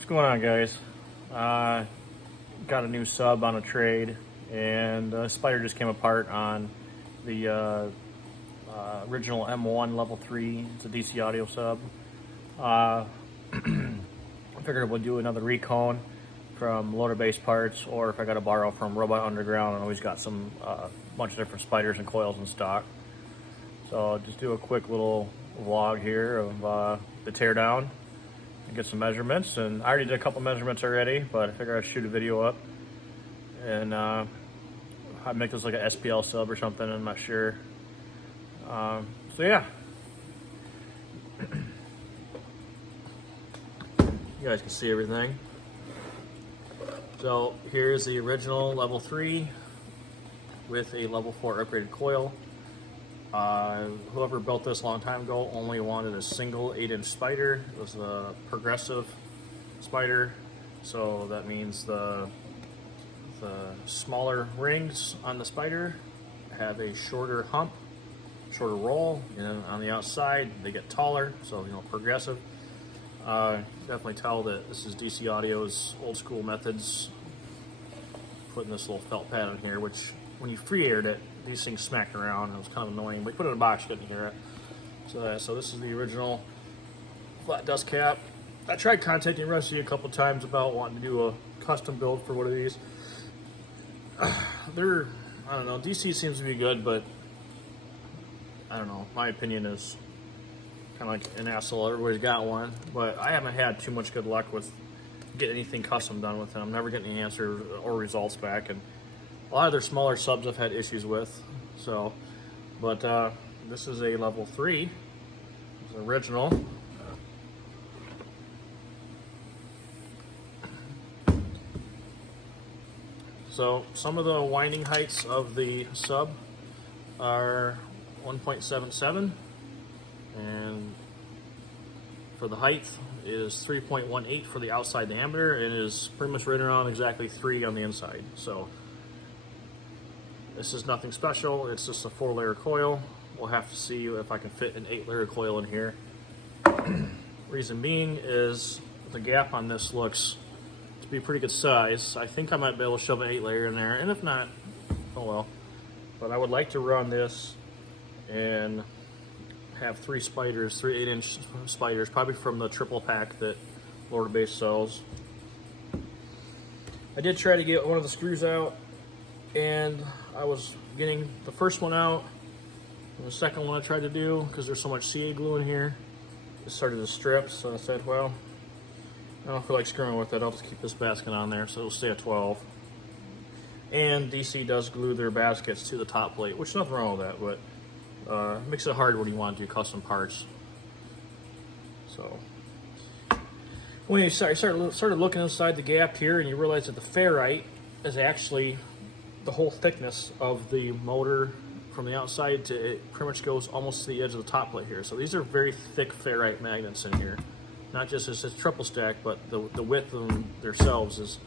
What's going on, guys? Got a new sub on a trade, and the spider just came apart on the original M1 level 3. It's a DC audio sub. I figured we'll do another recone from loader base parts, or if I got to borrow from Robot Underground, I always got some bunch of different spiders and coils in stock. So I'll just do a quick little vlog here of the teardown and get some measurements. And I already did a couple measurements already, but I figured I'd shoot a video up and I'd make this like an SPL sub or something. I'm not sure. So yeah, you guys can see everything. So here's the original level 3 with a level 4 upgraded coil. Whoever built this a long time ago only wanted a single 8-inch spider. It was a progressive spider, so that means the smaller rings on the spider have a shorter hump, shorter roll, and on the outside they get taller, so progressive. Definitely tell that this is DC Audio's old school methods, putting this little felt pad in here, which when you free aired it, these things smacked around and it was kind of annoying, but you put it in a box, you couldn't hear it. So this is the original flat dust cap. I tried contacting Rusty a couple times about wanting to do a custom build for one of these. I don't know, DC seems to be good, but I don't know, my opinion is kind of like an asshole, everybody's got one, but I haven't had too much good luck with getting anything custom done with them. I'm never getting any answers or results back, and a lot of their smaller subs I've had issues with. So, but this is a level 3, it's original. So some of the winding heights of the sub are 1.77, and for the height is 3.18 for the outside diameter, and is pretty much right around exactly 3 on the inside. So this is nothing special, it's just a 4-layer coil. We'll have to see if I can fit an 8-layer coil in here. Reason being is the gap on this looks to be pretty good size. I think I might be able to shove an 8-layer in there, and if not, oh well. But I would like to run this and have 3 spiders, 3 8-inch spiders, probably from the triple pack that Loader Base sells. I did try to get one of the screws out, and I was getting the first one out, and the second one I tried to do, because there's so much CA glue in here, it started to strip, so I said, well, I don't feel like screwing with it, I'll just keep this basket on there, so it'll stay at 12. And DC does glue their baskets to the top plate, which is nothing wrong with that, but makes it hard when you want to do custom parts. So when you started looking inside the gap here, and you realize that the ferrite is actually the whole thickness of the motor from the outside to it pretty much goes almost to the edge of the top plate here. So these are very thick ferrite magnets in here. Not just as a triple stack, but the width of them themselves is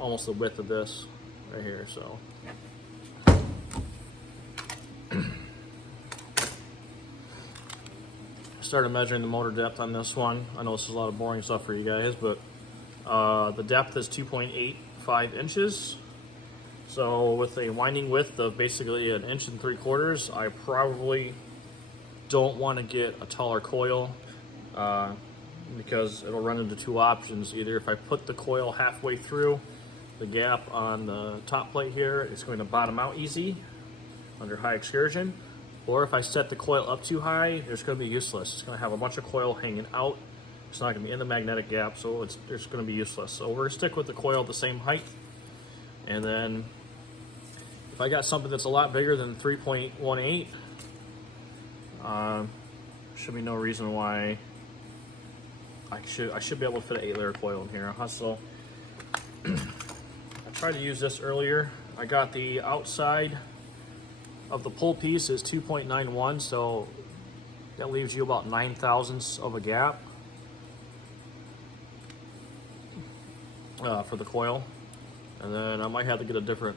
almost the width of this right here. So started measuring the motor depth on this one. I know this is a lot of boring stuff for you guys, but the depth is 2.85 inches. So with a winding width of basically 1 3/4 inches, I probably don't want to get a taller coil because it'll run into 2 options. Either if I put the coil halfway through the gap on the top plate here, it's going to bottom out easy under high excursion, or if I set the coil up too high, it's going to be useless. It's going to have a bunch of coil hanging out. It's not going to be in the magnetic gap, so it's going to be useless. So we're going to stick with the coil the same height, and then if I got something that's a lot bigger than 3.18, should be no reason why I should be able to fit an 8-layer coil in here. So I tried to use this earlier. I got the outside of the pull piece is 2.91, so that leaves you about 9 thousandths of a gap for the coil. And then I might have to get a different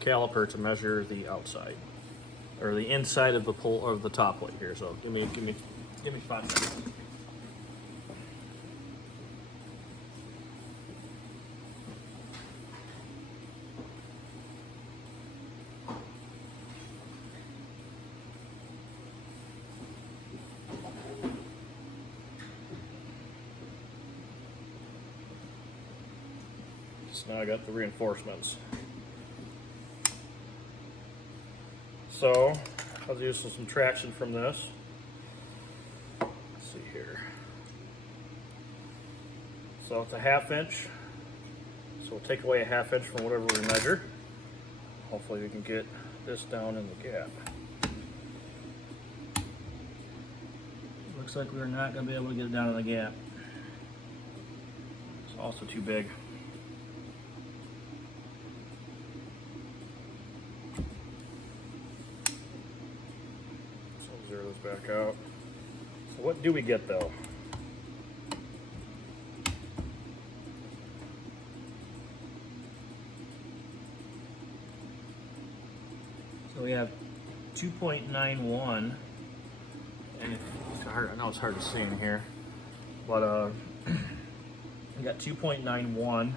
caliper to measure the outside or the inside of the pull of the top plate here. So give me 5 seconds. So now I got the reinforcements. So I'll use some traction from this. Let's see here. So it's a 1/2 inch. So we'll take away a 1/2 inch from whatever we measure. Hopefully we can get this down in the gap. Looks like we're not going to be able to get it down in the gap. It's also too big. So I'll zero this back out. So what do we get though? So we have 2.91, and it's hard, I know it's hard to see in here, but we got 2.91,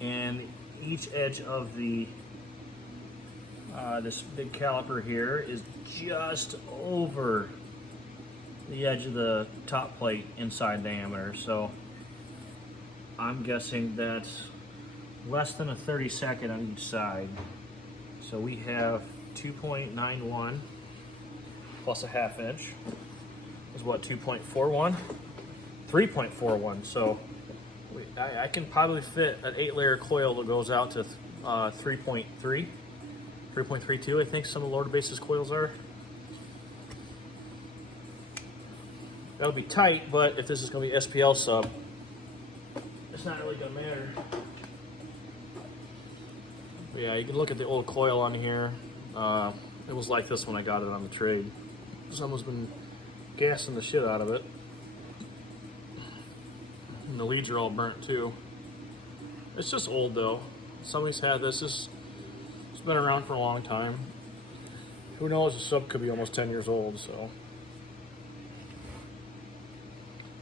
and each edge of the this big caliper here is just over the edge of the top plate inside diameter. So I'm guessing that's less than a 32nd on each side. So we have 2.91 plus a 1/2 inch is what, 2.41? 3.41. So I can probably fit an 8-layer coil that goes out to 3.3, 3.32, I think some of the Lord Base's coils are. That'll be tight, but if this is going to be SPL sub, it's not really going to matter. But yeah, you can look at the old coil on here. It was like this when I got it on the trade. Someone's been gassing the shit out of it. And the leads are all burnt too. It's just old though. Somebody's had this. It's been around for a long time. Who knows, the sub could be almost 10 years old, so.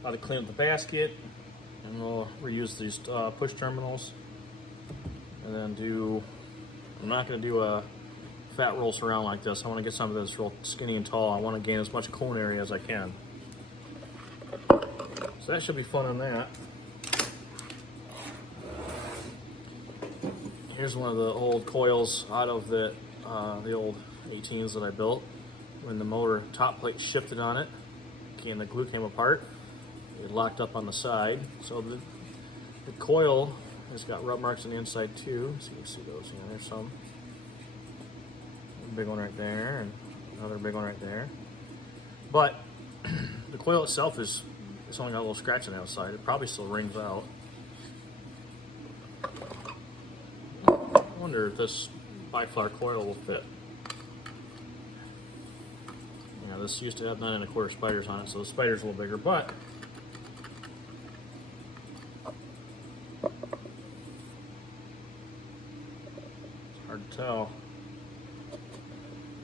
I'll have to clean up the basket, and we'll reuse these push terminals. And then I'm not going to do a fat roll surround like this. I want to get some of this real skinny and tall. I want to gain as much cone area as I can. So that should be fun on that. Here's one of the old coils out of the old 18s that I built. When the motor top plate shifted on it, and the glue came apart, it locked up on the side. So the coil has got rub marks on the inside too. So you can see those. You know, there's some. A big one right there, and another big one right there. But the coil itself it's only got a little scratch on the outside. It probably still rings out. I wonder if this biflower coil will fit. Yeah, this used to have 9 1/4 spiders on it, so the spider's a little bigger, but it's hard to tell.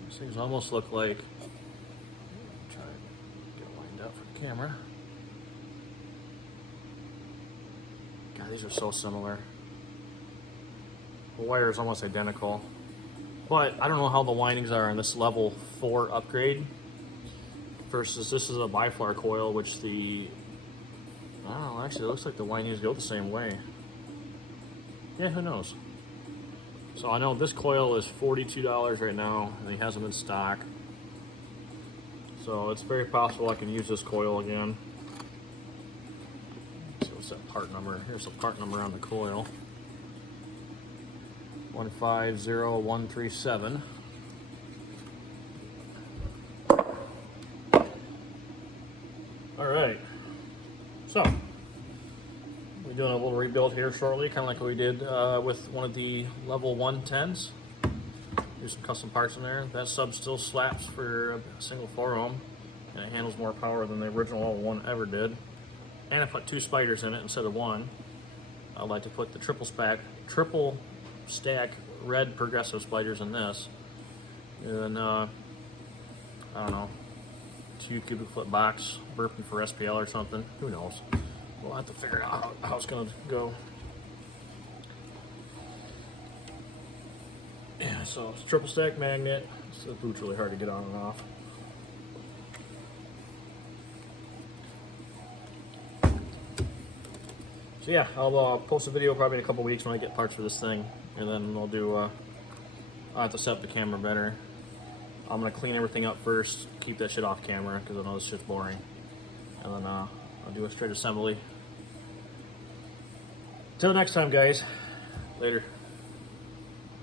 These things almost look like, try to get it lined up for the camera. God, these are so similar. The wire is almost identical, but I don't know how the windings are on this level 4 upgrade versus this is a biflower coil, which I don't know, actually it looks like the windings go the same way. Yeah, who knows? So I know this coil is $42 right now, and he has them in stock. So it's very possible I can use this coil again. So what's that part number? Here's the part number on the coil. 150137. All right, so we're doing a little rebuild here shortly, kind of like we did with one of the level 110s. There's some custom parts in there. That sub still slaps for a single 4-ohm, and it handles more power than the original level 1 ever did. And I put 2 spiders in it instead of 1. I like to put the triple stack red progressive spiders in this, and I don't know, 2 cubic foot box burping for SPL or something. Who knows? We'll have to figure out how it's going to go. Yeah, so it's triple stack magnet. So the boot's really hard to get on and off. So yeah, I'll post a video probably in a couple weeks when I get parts for this thing, and then I'll do. I'll have to set up the camera better. I'm gonna clean everything up first, keep that shit off camera because I know this shit's boring, and then I'll do a straight assembly. Till next time, guys. Later.